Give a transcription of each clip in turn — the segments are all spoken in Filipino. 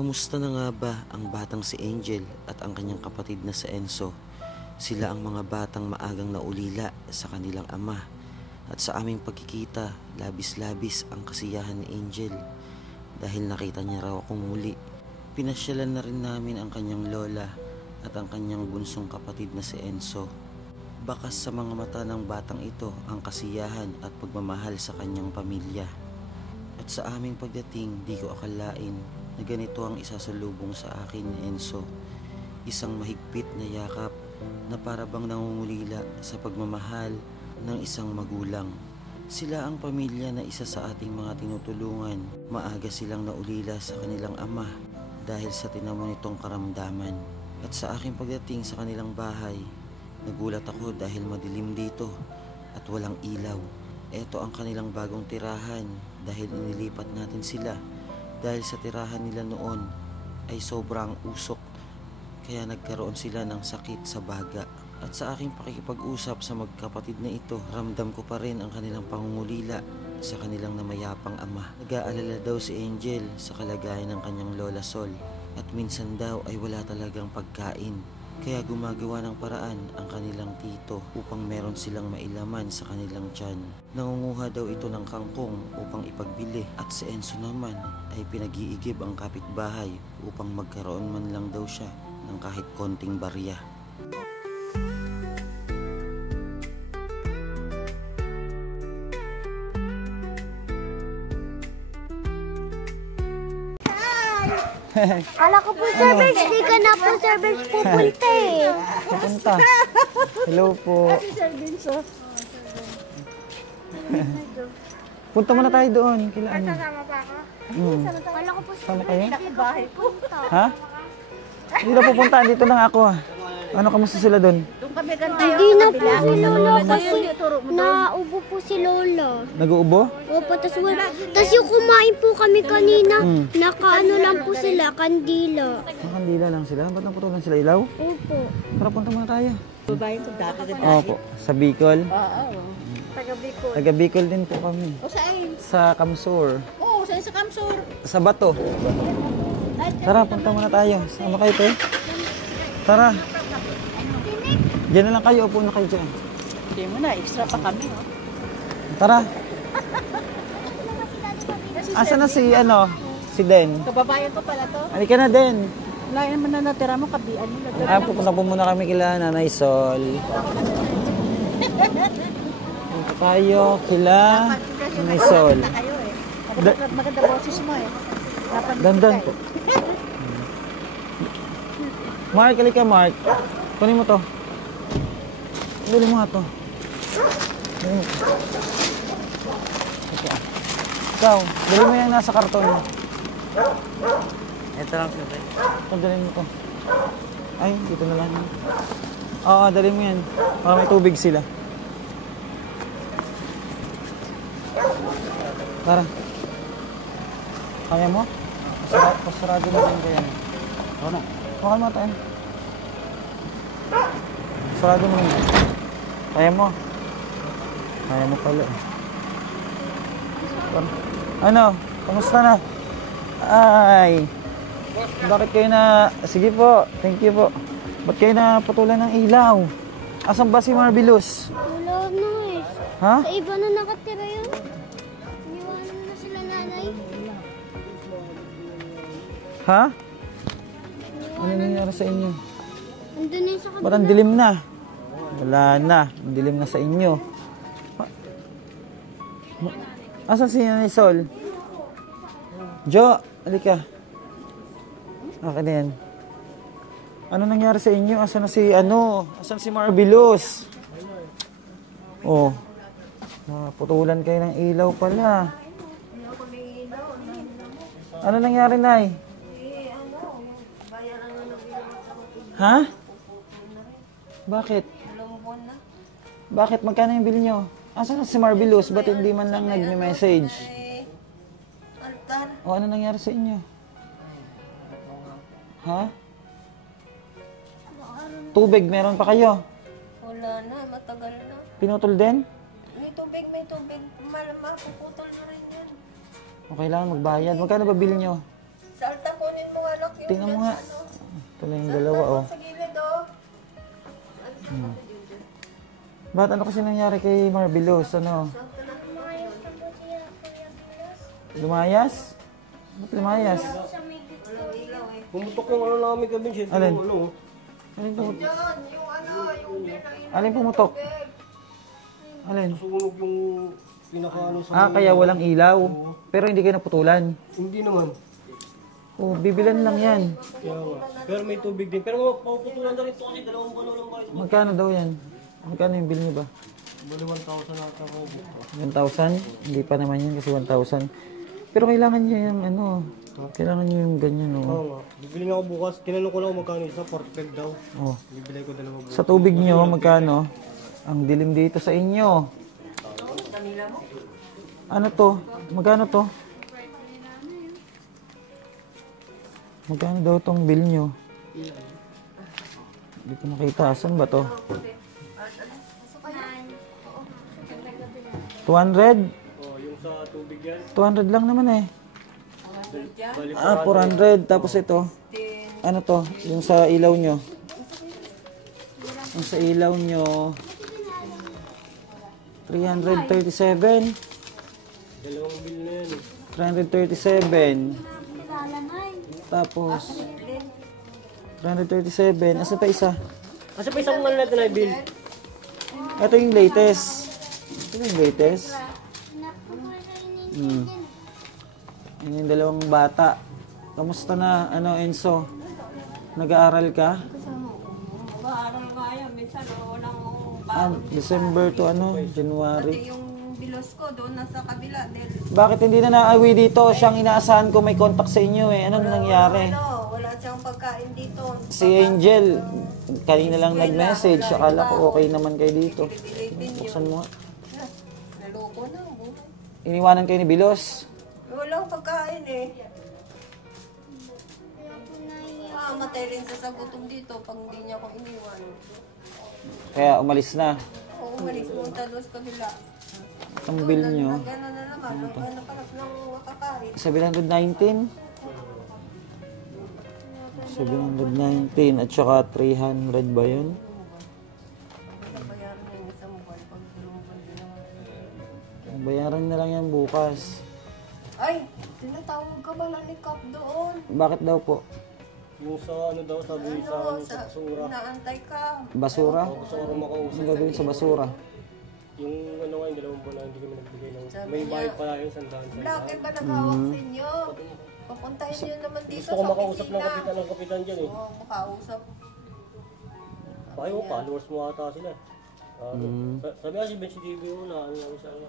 Kamusta na nga ba ang batang si Angel at ang kanyang kapatid na si Enzo? Sila ang mga batang maagang naulila sa kanilang ama. At sa aming pagkikita, labis-labis ang kasiyahan ni Angel dahil nakita niya raw akong muli. Pinasyalan na rin namin ang kanyang lola at ang kanyang bunsong kapatid na si Enzo. Bakas sa mga mata ng batang ito ang kasiyahan at pagmamahal sa kanyang pamilya. At sa aming pagdating, di ko akalain na ganito ang isasalubong sa akin ni Enzo. Isang mahigpit na yakap na para bang nangungulila sa pagmamahal ng isang magulang. Sila ang pamilya na isa sa ating mga tinutulungan. Maaga silang naulila sa kanilang ama dahil sa tinamo nitong karamdaman. At sa aking pagdating sa kanilang bahay, nagulat ako dahil madilim dito at walang ilaw. Ito ang kanilang bagong tirahan dahil inilipat natin sila dahil sa tirahan nila noon ay sobrang usok kaya nagkaroon sila ng sakit sa baga. At sa aking pakikipag-usap sa magkapatid na ito, ramdam ko pa rin ang kanilang pangungulila sa kanilang namayapang ama. Nag-aalala daw si Angel sa kalagayan ng kanyang lola Sol at minsan daw ay wala talagang pagkain. Kaya gumagawa ng paraan ang kanilang tito upang meron silang mailaman sa kanilang tiyan. Nangunguha daw ito ng kangkong upang ipagbili at si Enzo naman ay pinag-iigib ang kapitbahay upang magkaroon man lang daw siya ng kahit konting barya. Kala ko po service, di ka na po service pupunta eh. Pupunta. Hello po. Punta muna tayo doon. Kailan? Kasama pa ako? Kala ko po Sama kayo? bahay po. Ha? Hindi na pupunta. Dito lang ako. Ano, kamusta sila doon? Hindi na po si Lola kasi naubo po si Lola. Nag-uubo? Opo, tas yung kumain po kami kanina, nakaano lang po sila, kandila. Nakandila lang sila. Ba't naputulan sila ilaw? Opo. Tara, punta muna tayo. Babae ko dati na Opo. Sa Bicol. Oo. Taga Bicol. Taga Bicol din po kami. O saan? Sa Kamsur. Oo, saan sa Kamsur? Sa Bato. Tara, punta muna tayo. Sama kayo, te. Tara. Diyan na lang kayo. Upo na kayo dyan. Hindi mo na, extra pa kami. Oh. Tara. Asa na si, si Den? Kababayan ko pala to. Halika na, Den. Wala naman na natira mo, kabian mo. Pupunta po muna kami kila Nanay Sol. Punta tayo kila Nanay Sol. Kayo eh. Maganda boses mo eh. Dandan po. Mark, halika Mark. Kunin mo to. Dali mo nga to. Dali mo. Ikaw, dali mo yung nasa karton mo. Ito lang siyempre. Dali mo to. Ay, dito na lang. Oo, dali mo yan. Para may tubig sila. Tara. Kaya mo? Pasarado mo rin kaya mo. Ano? Baka mo tayo. Sarado mo rin. Kaya mo? Kaya mo pala. Ano? Kamusta na? Ay. Bakit kayo na... Sige po. Thank you po. Ba't kayo na putulan ng ilaw? Asan ba si Marvelous? Wala na eh. Ha? Sa iba na nakatira yun. Iniwanan na sila nanay. Ha? Ano nangyari sa inyo? Andun na yun sa kabila. Ba't ang dilim na? Wala na. Ang dilim na sa inyo. Asan si Nanay Sol? Jo, halika. Akin na yan. Ano nangyari sa inyo? Asan na si Asan si Marvelous? Oh. Putulan kayo ng ilaw pala. Ano nangyari, Nay? Ha? Bakit? Bakit? Magkano yung bill nyo? Asan na si Marvelous? Ba't hindi man lang nag-message? O ano nangyari sa inyo? Ha? Tubig, meron pa kayo? Wala na, matagal na. Pinutol din? May tubig, may tubig. Mapuputol na rin yan. O kailangan magbayad. Magkano ba bill nyo? Sa alta kunin mo nga Tingnan mo nga. Ito na yung dalawa, oh. Sa gilid, oh. Ba't ano kasi nangyari kay Marbilos? Ano? Lumayas na po siya, Kuya Bilas. Lumayas? Ba't lumayas? Sa may Victoria. Pumutok yung ano namin kami, syempre Alin? yung ano. Alin pumutok? Yan, yung ano, yung pinang Alin pumutok? Alin? Sunog yung pinaka-ano sa... Ah, kaya walang ilaw. Pero hindi kayo naputulan. Hindi naman. Oh, bibilan lang yan. Kaya nga. Pero may tubig din. Pero paputulan na rin ito kasi 2 buwan lang kayo. Magkano daw yan? Magkano yung bill niyo ba? Bali 1,000 na ata ko. 1,000? Hindi pa naman yan kasi 1,000. Pero kailangan niyo yung ano, kailangan niyo yung ganyan, Oo oh. nga. Bibili nga ako bukas. Tinanong ko lang kung magkano isa. 45 daw. Oh. Bibili ko 2 buwan. Sa tubig niyo, magkano? Ang dilim dito sa inyo. Ano to? Magkano to? Magkano daw tong bill niyo? Hindi ko makita. Saan ba to? 200? Oh, yung sa tubig yan. 200 lang naman eh. Bali Ah, 400. Tapos ito. Ano to? Yung sa ilaw nyo. Yung sa ilaw nyo. 337. 2 bill na yan eh. 337. Tapos 337. Asa pa isa? Kasi pa isang mga natin na bill. Ito yung latest. Ito yung latest. Yan yung dalawang bata. Kamusta na, ano, Enzo? Nag-aaral ka? Paaral nga yan. Minsan, walang December to ano, January. yung bilos ko doon nasa kabila. Dahil Bakit hindi na naawi dito? Siyang inaasahan ko may contact sa inyo eh. Anong nangyari? wala siyang pagkain dito. Si Angel, kanina lang nag-message. Akala ko okay naman kayo dito. Buksan mo. Naloko na. buhay. Iniwanan kayo ni Bilos. Walang pagkain eh. Matay rin sa gutom dito pag hindi niya ako iniwan. Kaya umalis na. Oo, umalis punta doon sa kabila. Ang bill nyo, Gano'n na naman. Naghanap ng makakain. 719. 719 at saka 300 ba yun? Nabayaran yung isang buwan pag tulungan din naman. Bayaran na lang yan bukas. Ay! Tinatawag ka ba ni Kap doon? Bakit daw po? Yung sa ano daw, sabi sa, ano, sa basura. Inaantay ka. Basura? Gusto ko rin makausap. Anong gagawin sa basura? Yung ano nga, yung 2 buwan na hindi kami nagbigay ng... May bayad pala yun, sandaan. Bakit ba nagawak sa inyo? Papuntahin niyo naman dito Gusto ko sa makausap ng opisina. kapitan dyan eh. Oo, makausap. Payo, followers mo ata sila. Sabi nga si Ben si TV mo na ano sa ano.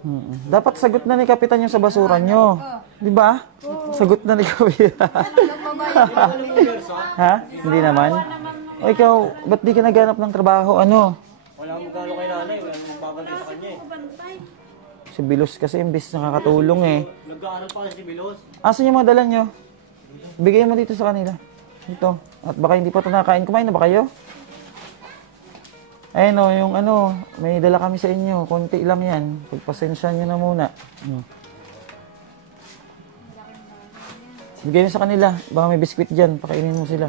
Dapat sagot na ni Kapitan yung sa basura nyo. Di ba? Sagot na ni Kapitan. Ha? Hindi naman? O ikaw, ba't di ka naghanap ng trabaho? Ano? Wala akong magkano kay nanay, wala akong babantay sa kanya eh. Si Bilos kasi imbis nakakatulong eh. Nag-aaral pa kasi si Bilos. Asan yung mga dala nyo? Bigay mo dito sa kanila. Ito. At baka hindi pa ito nakain. Kumain na ba kayo? Ayun o, yung ano, may dala kami sa inyo. Konti lang yan. Pagpasensya nyo na muna. Bigay mo sa kanila. Baka may biskwit dyan. Pakainin mo sila.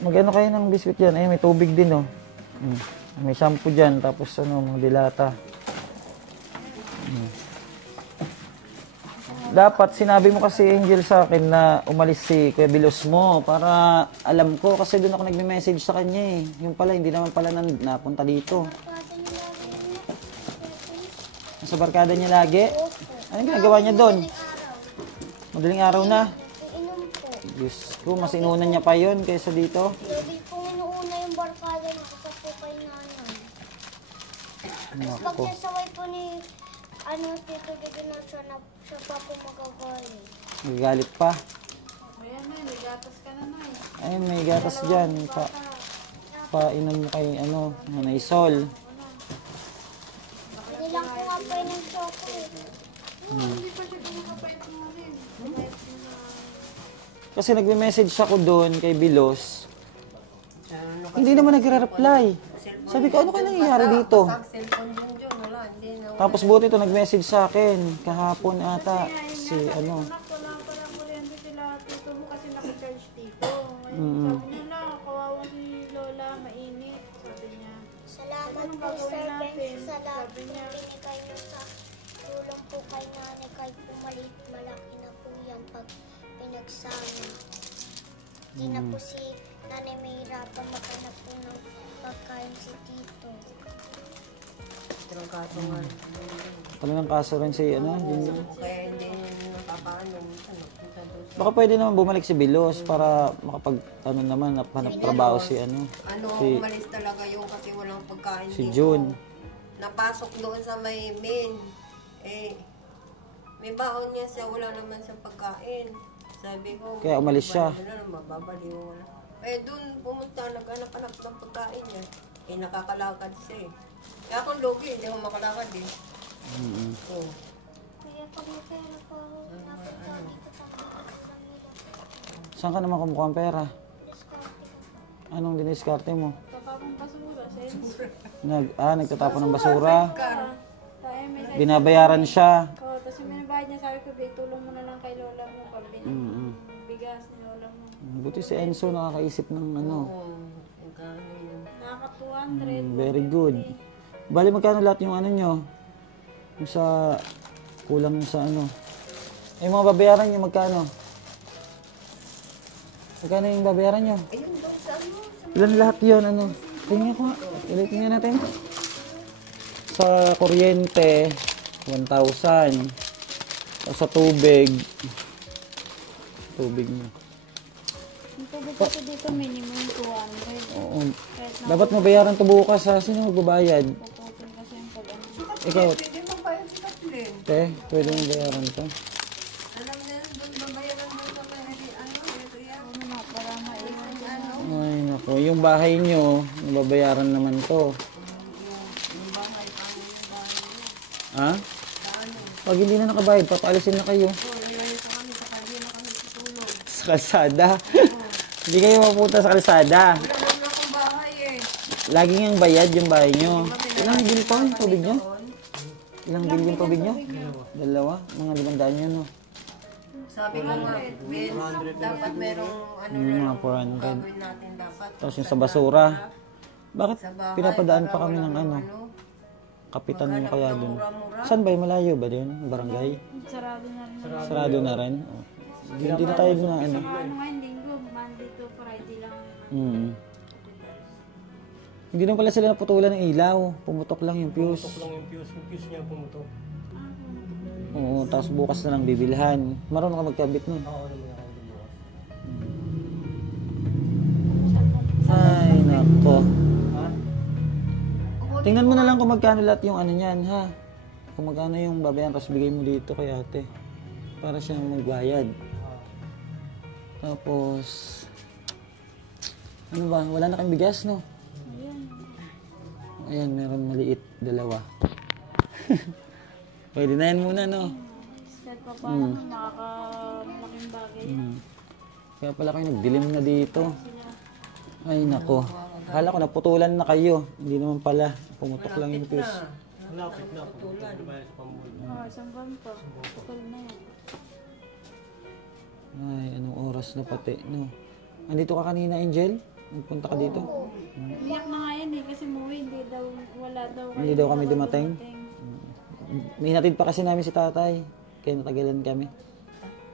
Mag-ano kayo ng biskwit dyan. Ayun, may tubig din o. May shampoo dyan. Tapos ano, mga dilata. Dapat sinabi mo kasi Angel sa akin na umalis si Kuya Bilos mo para alam ko kasi doon ako nagme-message sa kanya eh. Yung pala hindi naman pala napunta dito. Nasa barkada niya lagi. Anong ginagawa niya doon? Madaling araw na. Iinom po. Diyos ko, mas inuunan niya pa yon kaysa dito. Sabi po inuuna yung barkada niya kasi po kay nanay. Tapos pag nasaway po ni Tito dito na siya pa po magagaling. Nagagalit pa. Ayun, may gatas dyan. Painom mo kay Nanay Sol. Hindi lang po nga po yung chocolate. Kasi nagme-message ako doon kay Bilos. Hindi naman nagre-reply. Sabi ko, ano kaya nangyayari dito? Cellphone din dyan, wala. Hindi na. Tapos buti ito nag-message sa akin. Kahapon ata. Si ano. testigo. Mm. Sabi niya na, kawawa si Lola, mainit. Sabi niya. Salamat Anong po, gagawin Sir natin? Ben, sa lahat Sabi po niya. binigay niyo sa tulong po kay nanay. Kahit po maliit, malaki na po yan pag pinagsama. Hindi na po si nanay mahirapan maghanap po ng pagkain si Tito. Pero kaso nga, Ano ng kaso rin si, ano, Jinjin? kaya hindi napapaano. Punta doon sa Baka pwede naman bumalik si Bilos para makapag, ano naman, hanap trabaho si, ano, si, umalis talaga yung kasi walang pagkain si dito. June. Napasok doon sa may main. May baon niya siya, wala naman siyang pagkain. Sabi ko, Kaya umalis siya. Mababaliw wala. Doon pumunta, naghanap-hanap ng pagkain niya. Nakakalakad siya eh. Kaya kung logi, hindi ako makalakad eh. Mm-mm. Oh. Kaya pag may pera po, napunta dito pang lang nila. Saan ka naman kumukuha ng pera? Discount ko. Anong diniskarte mo? Tapang basura, sense. Nagtatapon ng basura. Tayo may Binabayaran siya. Oo, tapos yung binabayad niya, sabi ko, tulong mo na lang kay Lola mo, pabili ng bigas ni Lola mo. Buti si Enzo nakakaisip ng ano. Nakaka 200. Very good. Bali magkano lahat yung ano nyo? Yung sa kulang sa ano. Yung mga babayaran nyo magkano? Magkano yung babayaran nyo? Ayun doon sa ano. Ilan lahat yun? Ano? Tingnan ko nga. Tingnan natin. Sa kuryente, 1,000. Tapos sa tubig. Tubig nyo. Yung tubig kasi dito minimum 200. Oo. Kahit Dapat mabayaran to bukas ha. Sino magbabayad? napuputol kasi yung pag-ano. Ikaw, Pwede magbayad si Kathleen. te, pwede mo bayaran to. Alam niya, doon babayaran doon sa may area. Ano na, para maiwan yan. Ay, naku. Yung bahay nyo, nababayaran naman to. Ha? Pag hindi na nakabayad, papaalisin na kayo. Sa kalsada. Hindi kayo mapunta sa kalsada. Wala naman akong bahay eh. Laging yung bayad yung bahay nyo. Ilang bil pa yung tubig nyo? Ilang bil yung tubig nyo? Dalawa? Mga 500 yun, no? Sabi ko nga, Ben, dapat merong ano na Mga lang 400. gagawin natin dapat. Tapos yung sa basura. Bakit Sa bahay, pinapadaan pa para kami ng walang ano? Kapitan nyo maghanap kaya ng dun. mura-mura. Saan ba yung malayo ba dun? Barangay? Sarado na rin. Sarado na rin? Oh. Hindi na tayo na ano. Ano nga, hindi linggo, Monday to Friday lang. Hindi naman pala sila naputulan ng ilaw. Pumutok lang yung fuse. Putok lang yung fuse niya pumutok. Oo, tapos bukas na lang bibilhan. Marunong ka magkabit nun. Ako naman ako bukas. Ay, nako. Ha? Tingnan mo na lang kung magkano lahat yung ano niyan, ha? Kung magkano yung babayan, tapos bigay mo dito kay ate. Para siya magbayad. Tapos, ano ba? Wala na kang bigas, no? Ayan, meron maliit, 2. Pwede na yan muna, no? Kahit pa paano makakalaking bagay. Kaya pala kayo nagdilim na dito. Ay, nako. Akala ko naputulan na kayo. Hindi naman pala. Pumutok lang yung fuse. Malapit na po. Bayad sa pambul. Oo, isang buwan pa. Pukul na yan. Ay, anong oras na pati, no? Andito ka kanina, Angel? Nagpunta ka dito? Umiyak na nga yan eh, kasi muwi, hindi daw, wala daw. Hindi daw kami dumating? May hinatid pa kasi namin si tatay. Kaya natagalan kami.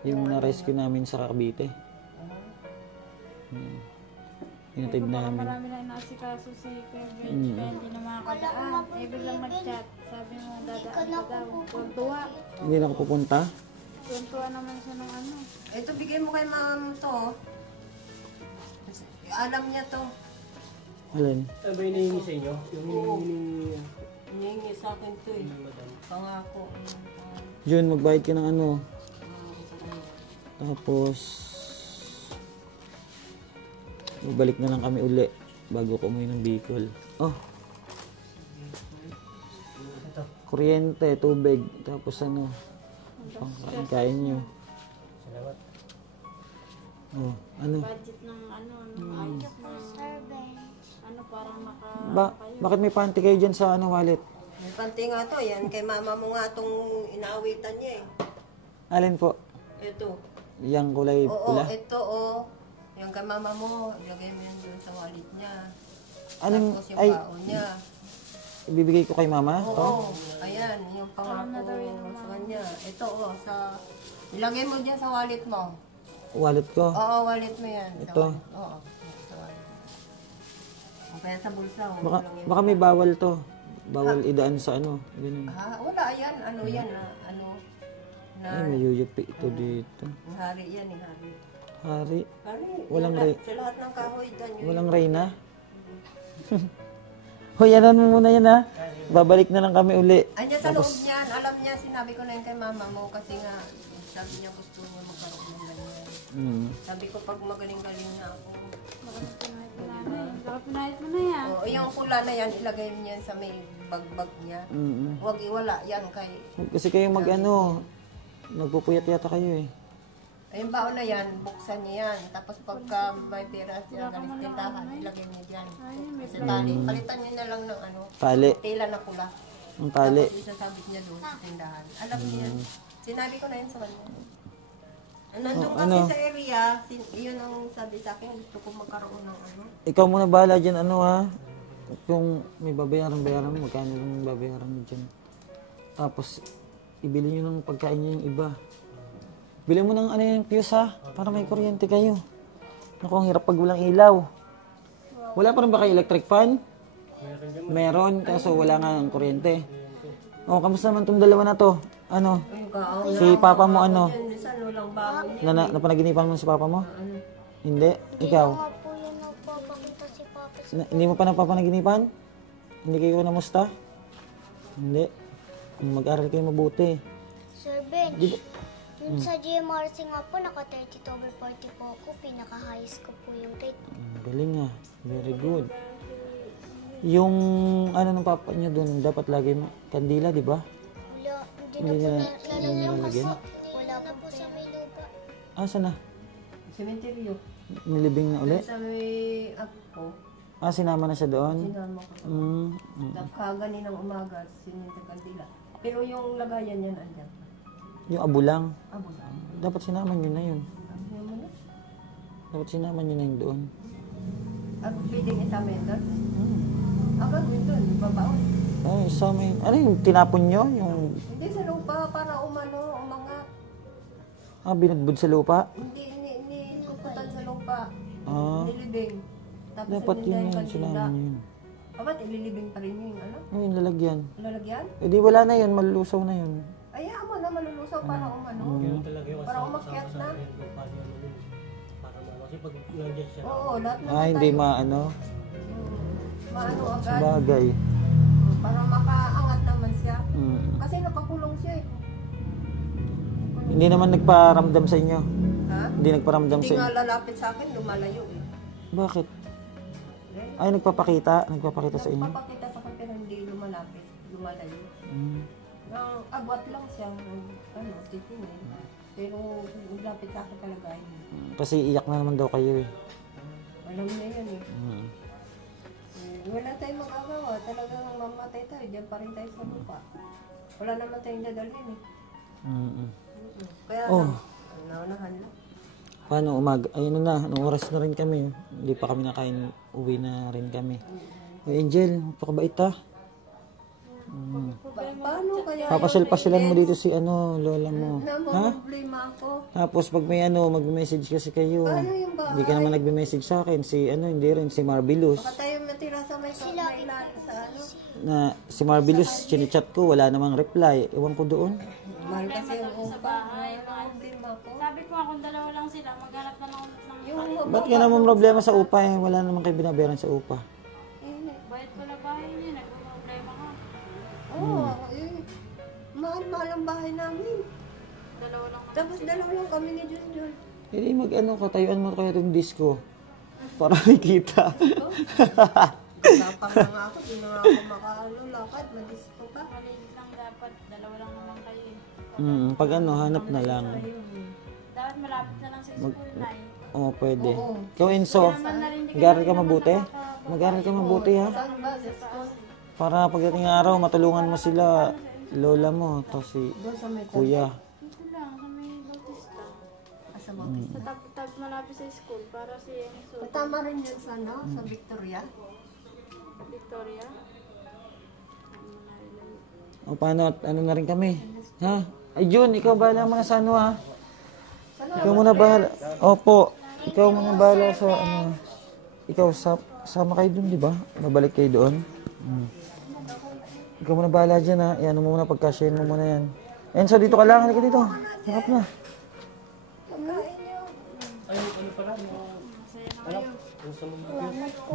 Yung na-rescue namin sa Cavite. Hinatid namin. Marami na inasikaso si Kevin, kaya hindi na makakadaan. Eh, biglang nag-chat. Sabi mo, dadaan ka daw. Tuwa. Hindi na ako pupunta. Tuwa naman siya ng ano. Ito, bigay mo kay ma'am to. Alam niya to. Alin? Ano ba hinihingi sa inyo? Yung hinihingi Hinihingi sa akin to eh. madam. Pangako. June, magbayad ka ng ano. Tapos, babalik na lang kami uli bago ko umuwi ng Bicol. Oh. Kuryente, tubig, tapos ano, pangkain nyo. Salamat. Oh, ano? Budget ng ano, ayos na. Ano, parang Bakit may panty kayo dyan sa ano, wallet? May panty nga to. Yan kay mama mo nga itong inaawitan niya eh. Alin po? Ito. Yang kulay Oo, pula? ito oh. kay mama mo, ilagay mo yan doon sa wallet niya. Anong, Tapos yung ay, baon niya. ibibigay ko kay mama? Oo, ayan, yung pangako sa kanya. Ito, sa... Ilagay mo dyan sa wallet mo. Wallet ko? Oo, wallet mo yan. Sa Ito? wallet. Oo, sa wallet. O kaya sa bulsa. Baka may bawal to. Bawal idaan sa ano. Ganun. Wala yan. Ano yan? Ay, may yuyupi ito dito. Hari yan eh, hari. Hari. Hari. Walang yan, ray. Sa lahat ng kahoy dyan. Walang Reyna? Hoy, anan mo muna yan ha. Babalik na lang kami uli. Andiyan sa loob niyan. Alam niya, sinabi ko na yun kay mama mo kasi nga, sabi niya gusto mo magkaroon ng ganyan. Sabi ko pag magaling-galing na ako. Baka pinahit mo na yan. O, yung pula na yan, ilagay mo yan sa may bagbag niya. Huwag iwala yan kay... Kasi kayo mag-ano, nagpupuyat yata kayo eh. Yung baon na yan, buksan niya yan. Tapos pagka may pera siya, galis tindahan, ilagay niya dyan. Sa tali. Palitan niya na lang ng ano, Tali. tela na pula. Ang tali. Tapos isasabit niya doon sa tindahan. Alam niya yan. Sinabi ko na yun sa kanya. Nandun kasi sa area, yun ang sabi sa akin, gusto ko magkaroon ng ano. Ikaw muna bahala dyan, ano ha. Kung may babayaran mo, magkano lang babayaran mo dyan. Tapos, ibili nyo ng pagkain nyo yung iba. Bili mo ng ano yung fuse ha, para may kuryente kayo. Naku, ang hirap pag walang ilaw. Wala pa rin ba kayo electric fan? Meron, kaso wala nga ang kuryente. O, kamusta naman itong dalawa na to? Ano? Si papa mo ano? Napanaginipan mo si papa mo? Hindi? Ikaw? Nga po yung nagpapakita si Papa. Hindi mo pa napapanaginipan? Hindi kayo namusta? Hindi. Mag-aral kayo mabuti. Sir Bench, yung sa GMRC nga po, naka 30/40 po ako. Pinaka-highest ko po yung rate. Galing nga. Very good. Yung ano ng papa niyo dun, dapat lagi kandila, di ba? Wala, Hindi hindi na na po nilalagyan? wala po sa may lupa. Asa na? Sementeryo. Nilibing na uli? Sa may ako, Sinama na siya doon? sinama ko. Mm. Kaganinang umaga, sininta kandila. Pero yung lagayan yan, andyan. Yung abulang? Abo na. Dapat sinama niyo na yun. Ano mo na? Dapat sinama niyo na yun doon. At pwedeng itamin doon. Gawin doon, babaon. Ay, sa amin. Ano yung tinapon nyo? Yung Hindi sa lupa, para umangat. binudbud sa lupa? Hindi kukutan sa lupa. Nilibing. Tapos Dapat sininda yun yung yun, kandila. sinama niyo yun. Ba't ililibing pa rin yung ano? Yung lalagyan. Lalagyan? Eh di wala na yun, malulusaw na yun. Ay, mo na malulusaw para umano. Ganun talaga yung Para umakyat na. Kasi pag nandiyan siya, Oo, lahat na. Hindi maano. Maano agad. Bagay. Para makaangat naman siya. Mm. Kasi nakakulong siya eh. Hindi naman nagparamdam sa inyo. Ha? Hindi nagparamdam Hindi sa nga inyo. lalapit sa akin, lumalayo eh. Bakit? Ay, nagpapakita sa inyo. Papakita sa akin pero hindi lumalapit, lumalayo. Mm. Nang abot lang siya, ano, titingin. Pero lapit sa akin talaga yun. Kasi iyak na naman daw kayo eh. Alam niya yun eh. Mm. Wala tayong magagawa. Talagang mamatay tayo. Diyan pa rin tayo sa lupa. Wala naman tayong dadalhin eh. Mm. Kaya Oh. naunahan lang. Paano umaga? Ayun na, anong oras na rin kami. Hindi pa kami nakain, uwi na rin kami. Angel, napakabait ha. Paano kaya Papasyal-pasyalan mo dito si lola mo. Ha? problema ako? Tapos pag may mag-message kasi kayo. Paano yung bahay? Hindi ka naman nagme-message sa akin. Hindi rin, si Marbilus. Baka tayo matira sa may kailan sa ano? Na si Marbilus, chinichat ko, wala namang reply. Ewan ko doon. Mahal kasi yung Sa bahay, mga problema ko. sabi ko nga kung dalawa lang sila, maghanap na lang ng Yung Ba't ka naman problema sa upa eh? Wala naman kayo binabayaran sa upa. bayad pala bahay niya, nagpo-problema ka. Oo, mahal-mahal ang bahay namin. Dalawa lang naman. Tapos dalawa lang kami ni Junjun. Hindi katayuan mo kaya itong disco. Para makita. Tapang na nga ako, di na nga ako lakad, madisko pa. Maliit lang dapat, dalawa lang naman kayo eh. Pag hanap na lang. Dapat malapit na lang sa school na eh. Oo, pwede. Ikaw, Enzo, mag-aral ka mabuti? Mag-aral ka mabuti ha? Saan ba? Sa school? Para pagdating ng araw, matulungan mo sila, lola mo, to si Doon sa may kuya. Dito lang, sa may Bautista. Asa Sa tabi malapit sa school para si Enzo. Tama rin yun sa, sa Victoria. Victoria. O paano, ano na rin kami? Ha? Ay Jun, ikaw bahala muna sa ano ha? Ikaw muna bahala. Opo, ikaw muna bahala sa ano. Ikaw, sama kayo dun, di ba? Babalik kayo doon. Ikaw muna bahala dyan ha. Iyan mo muna, pagka-share mo muna yan. Enzo, dito ka lang. Halika dito. Harap na.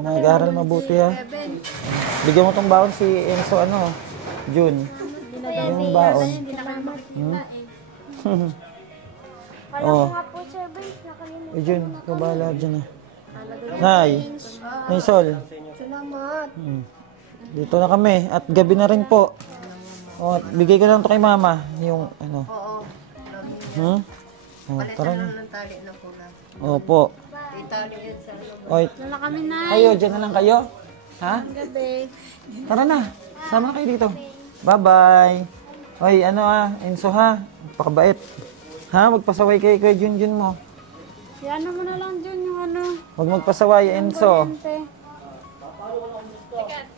Nag-aaral mabuti ha. Bigyan mo tong baon si Enzo, ano, Jun. Bigyan mo baon. Wala ko nga po, Sir Bench. Nakalimutan. Eh, Jun, ikaw bahala dyan ha. Nay, Sol. Salamat. Dito na kami. At gabi na rin po. O, bigay ko lang to kay mama. Yung, ano. Oo. O, tara na. Ng tali na pula. Opo. Itali yun sa ano. Oy, Wala kami na. kayo, dyan na lang kayo. Ha? Gabi. Tara na. Sama na kayo dito. Bye-bye. Oy, ano Enzo ha? Pakabait. Ha? Magpasaway kayo kay Junjun mo. Si ano mo na lang dyan yung ano. Huwag magpasaway, Enzo. Ente.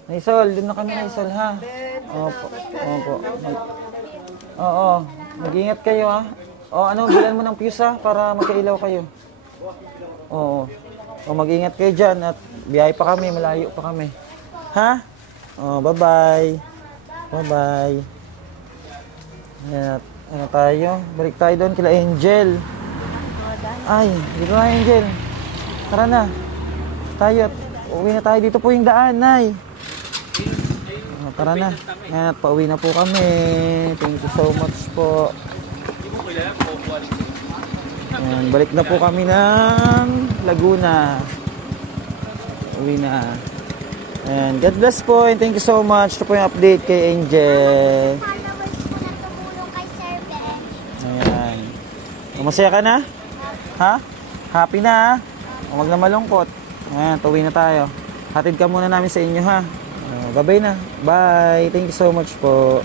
Naisol, doon na kami Naisol ha? Opo. Opo. Oo. Mag-ingat kayo ha? O ano, bilan mo ng fuse ha? Para magkailaw kayo. Oo. O mag-ingat kayo dyan at biyahe pa kami, malayo pa kami. Ha? O, bye-bye. Bye-bye. Ayan, ano tayo? Balik tayo doon kila Angel. Ay, dito na Angel. Tara na. Tayo. Uwi na tayo. Dito po yung daan, Nay. O, tara na. At pauwi na po kami. Thank you so much po. Ayan, balik na po kami ng Laguna. Uwi na. And God bless po and thank you so much. Ito po yung update kay Angel. Followers po na tumulong kay Sir Bench. Ayan. Masaya ka na? Ha? Happy na ha? Huwag na malungkot. Ayan, tuwi na tayo. Hatid ka muna namin sa inyo ha. Bye-bye na. Bye. Thank you so much po.